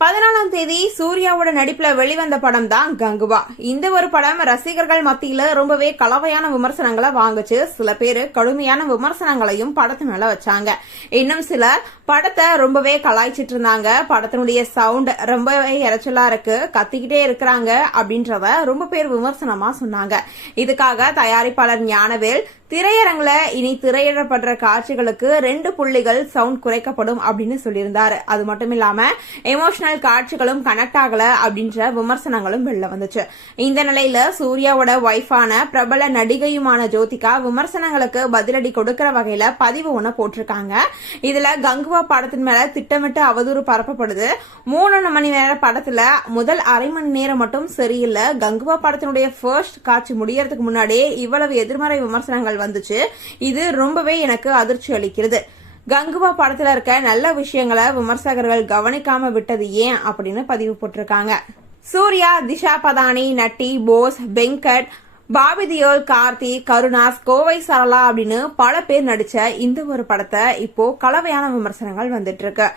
14ஆம் தேதி சூர்யாவோட நடிப்புல வெளிவந்த படம் தான் கங்குவா. இந்த ஒரு படம் ரசிகர்கள் மத்தியில ரொம்பவே கலவையான விமர்சனங்களை வாங்குச்சு. சில பேரு கடுமையான விமர்சனங்களையும் படத்து மேல வச்சாங்க. இன்னும் சிலர் படத்தை ரொம்பவே கலாய்ச்சிட்டு இருந்தாங்க. படத்தினுடைய சவுண்ட் ரொம்பவே இறைச்சலா இருக்கு, கத்திக்கிட்டே இருக்கிறாங்க அப்படின்றத ரொம்ப பேர் விமர்சனமா சொன்னாங்க. இதுக்காக தயாரிப்பாளர் ஞானவேல் திரையரங்குல இனி திரையிடப்படுற காட்சிகளுக்கு 2 புள்ளிகள் சவுண்ட் குறைக்கப்படும் அப்படின்னு சொல்லியிருந்தாரு. அது மட்டும் இல்லாம எமோஷனல் காட்சிகளும் கனெக்ட் ஆகல அப்படின்ற விமர்சனங்களும் வெளில வந்துச்சு. இந்த நிலையில சூர்யாவோட ஒய்ஃபான பிரபல நடிகையுமான ஜோதிகா விமர்சனங்களுக்கு பதிலடி கொடுக்கிற வகையில பதிவு ஒண்ணு போட்டிருக்காங்க. இதுல கங்குவா படத்தின் மேல திட்டமிட்டு அவதூறு பரப்பப்படுது. 3 மணி நேர படத்துல முதல் அரை மணி நேரம் மட்டும் சரியில்லை. கங்குவா படத்தினுடைய ஃபர்ஸ்ட் காட்சி முடியறதுக்கு முன்னாடியே இவ்வளவு எதிர்மறை விமர்சனங்கள் வந்துச்சு. இது ரொம்பவே எனக்கு அதிர்ச்சி அளிக்கிறது. கங்குவா படத்துல இருக்க நல்ல விஷயங்களை விமர்சகர்கள் கவனிக்காம விட்டது ஏன் அப்படின்னு பதிவு போட்டிருக்காங்க. சூர்யா, திஷா பதானி, நட்டி, போஸ், வெங்கட், பாபி தியோல், கார்த்தி, கருணாஸ், கோவை சரளா அப்படின்னு பல பேர் நடிச்ச இந்த ஒரு படத்தை இப்போ கலவையான விமர்சனங்கள் வந்துட்டு இருக்கு.